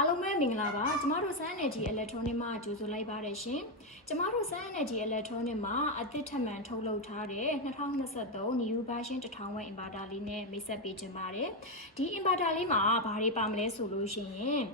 အားလုံးပဲမင်္ဂလာပါကျမတို့ Sun Energy Electronic မှာကြိုဆိုလိုက်ပါတယ်ရှင်ကျမတို့ Sun Energy Electronic မှာအသစ်ထပ်မံထုတ်လုပ်ထားတဲ့2023 New Version 1000 watt Inverter လေးနဲ့မိတ်ဆက်ပေးခြင်းပါတယ်ဒီ Inverter လေးမှာဘာတွေပါမလဲဆိုလို့ရှိရင်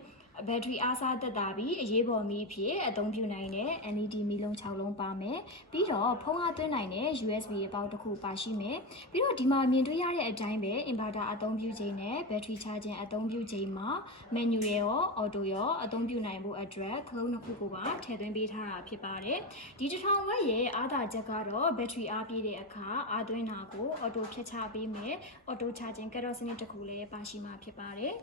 ဘက်ထရီအားစားသက်သာပြီးအရေးပေါ်မီးဖြစ်အသုံးပြုနိုင်တဲ့ LED မီးလုံး6လုံးပါမယ်ပြီးတော့ဖုန်းအားသွင်းနိုင်တဲ့ USB အပေါက်တစ်ခုပါရှိမယ်ပြီးတော့ဒီမှာမြင်တွေ့ရတဲ့အတိုင်းပဲ inverter အသုံးပြုချိန်နဲ့ battery charging အသုံးပြုချိန်မှာ manual ရော auto ရောအသုံးပြုနိုင်ဖို့အတွက်ခလုံးတစ်ခုကိုပါထည့်သွင်းပေးထားတာဖြစ်ပါတယ်ဒီ1000 watt ရဲ့အားသာချက်ကတော့ battery အားပြည့်တဲ့အခါအားသွင်းတာကို auto ဖြတ်ချပေးမယ် auto charging ကတော့စနစ်တစ်ခုလည်းပါရှိမှာဖြစ်ပါတယ်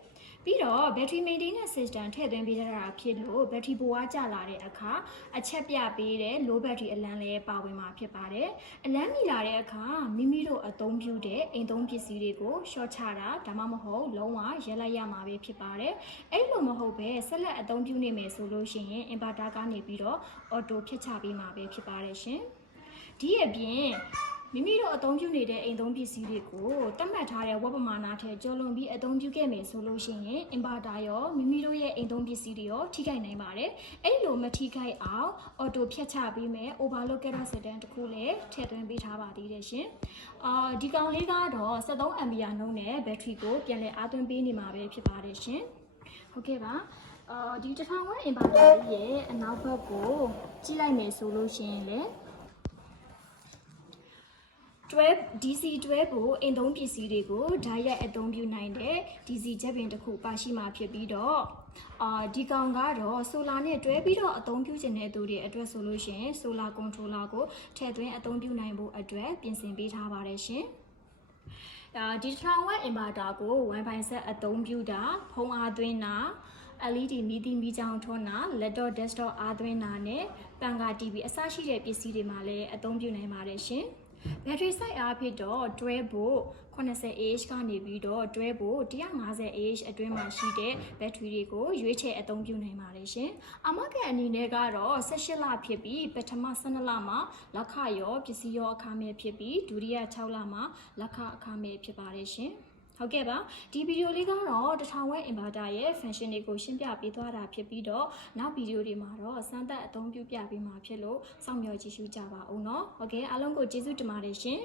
ပြီးတော့ battery maintenance system ထည့်သွင်းပေးထားတာဖြစ်လို့ဘက်ထရီပိုအားကျလာတဲ့အခါအချက်ပြပေးတဲ့ low battery အလံလည်းပါဝင်မှာဖြစ်ပါတယ်အလံမိလာတဲ့အခါမိမိတို့အသုံးပြုတဲ့အိမ်သုံးပစ္စည်းတွေကို short ချတာဒါမှမဟုတ်လုံးဝရက်လိုက်ရမှာပဲဖြစ်ပါတယ်အဲ့လိုမဟုတ်ပဲဆက်လက်အသုံးပြုနေမယ်ဆိုလို့ရှိရင် inverter ကနေပြီးတော့ auto ဖြတ်ချပေးမှာပဲဖြစ်ပါတယ်ရှင်ဒီအပြင်မိမိတို့အသုံးပြုနေတဲ့အိမ်သုံးပစ္စည်းတွေကိုတတ်မှတ်ထားတဲ့ဝက်ပမာဏထက်ကျော်လွန်ပြီးအသုံးပြုခဲ့မယ်ဆိုလို့ရှိရင် inverter ရောမိမိတို့ရဲ့အိမ်သုံးပစ္စည်းတွေရောထိခိုက်နိုင်ပါတယ်အဲ့လိုမထိခိုက်အောင် auto ဖြတ်ချပေးမယ် overload capacitance တခုလည်းထည့်သွင်းပေးထားပါသေးတယ်ရှင်ဒီကောင်လေးကတော့73 ampere နှုန်းနဲ့ဘက်ထရီကိုပြန်လည်အားသွင်းပေးနေမှာပဲဖြစ်ပါတယ်ရှင်ဟုတ်ကဲ့ပါဒီ1000 watt inverter ရဲ့အနောက်ဘက်ကိုကြည့်လိုက်မယ်ဆိုလို့ရှိရင်လေDC 12ကိုအိမ်သုံးပစ္စည်းတွေကိုဓာတ်ရိုက်အသုံးပြုနိုင်တဲ့ DC ချက်ပင်တစ်ခုပါရှိမှာဖြစ်ပြီးတော့ဒီကောင်ကတော့ solar နဲ့တွဲပြီးတော့အသုံးပြုခြင်းတဲ့သူတွေအတွက်ဆိုလို့ရှိရင် solar controller ကိုထည့်သွင်းအသုံးပြုနိုင်ဖို့အတွက်ပြင်ဆင်ပေးထားပါတယ်ရှင်ဒီ1000 watt inverter ကို Wi-Fi ဆက်အသုံးပြုတာဖုန်းအားသွင်းတာLED မီးသီးမီးချောင်းထွန်းတာ laptop desktop အားသွင်းတာနဲ့ပန်ကာ TV အစရှိတဲ့ပစ္စည်းတွေမှာလည်းအသုံးပြုနိုင်ပါတယ်ရှင်ဘက်ထရီ size အားဖြင့်တော့တွဲဖို့80Ah ကနေပြီးတော့တွဲဖို့150Ah အတွင်းမှာရှိတဲ့ဘက်ထရီတွေကိုရွေးချယ်အသုံးပြုနိုင်ပါတယ်ရှင်။အာမခံအနေနဲ့ကတော့18လဖြစ်ပြီးပထမ12လမှာလက်ခရောပစ္စည်းရောအခမဲ့ဖြစ်ပြီးဒုတိယ6လမှာလက်ခအခမဲ့ဖြစ်ပါတယ်ရှင်။ဟုတ်ကဲ့ပါဒီဗီဒီယိုလေးကတော့1000 watt inverter ရဲ့ function တွေကိုရှင်းပြပေးသွားတာဖြစ်ပြီးတော့နောက်ဗီဒီယိုတွေမှာတော့စမ်းသပ်အသုံးပြုပြပေးမှာဖြစ်လို့စောင့်မျှော်ကြည့်ရှုကြပါဦးเนาะဟုတ်ကဲ့အားလုံးကိုကျေးဇူးတင်ပါတယ်ရှင်